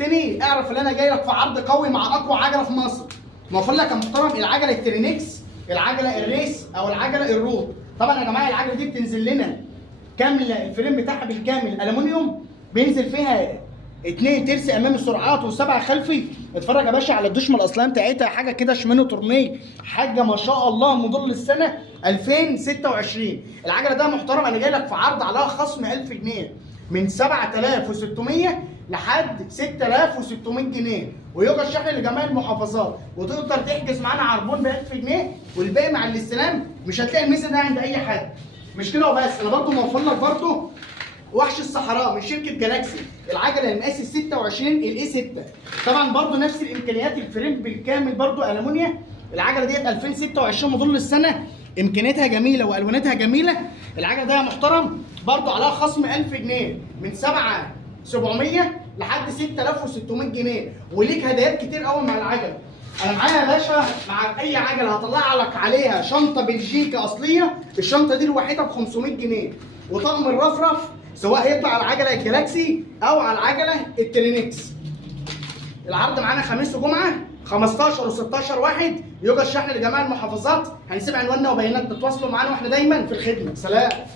شفتني اعرف ان انا جاي لك في عرض قوي مع اقوى عجله في مصر. موفر لك يا محترم العجله الترينكس، العجله الريس او العجله الرود. طبعا يا جماعه العجله دي بتنزل لنا كامله، الفريم بتاعها بالكامل الومنيوم، بينزل فيها 2 ترس امامي سرعات و7 خلفي. اتفرج يا باشا على الدشمه الاصليه بتاعتها، حاجه كده شمينو تورنيه، حاجه ما شاء الله، موديل السنه 2026. العجله ده محترم انا جاي لك في عرض عليها خصم 1000 جنيه من 7600 لحد 6600 جنيه، ويوجد شحن لجميع المحافظات، وتقدر تحجز معانا عربون ب 1000 جنيه والباقي مع الاستلام. مش هتلاقي الميزه ده عند اي حد. مش كده وبس، انا برضو موفر لك برضو وحش الصحراء من شركه جالاكسي، العجله المقاس 26 الاي 6. طبعا برضو نفس الامكانيات، الفريم بالكامل برضو المونيا. العجله ديت 2026 موديل السنه، امكانياتها جميله والواناتها جميله. العجله ده يا محترم برضو عليها خصم 1000 جنيه من 7700 لحد 6600 جنيه، وليك هدايات كتير قوي مع العجله. انا معايا يا باشا مع اي عجله هطلع لك عليها شنطه بلجيكا اصليه، الشنطه دي الوحيده ب 500 جنيه، وطقم الرفرف سواء هيطلع على العجله الجلاكسي او على العجله الترينكس. العرض معانا خميس وجمعه 15 و16 واحد، يوجد شحن لجميع المحافظات. هنسيب عنواننا وبيانات، تتواصلوا معانا واحنا دايما في الخدمه. سلام.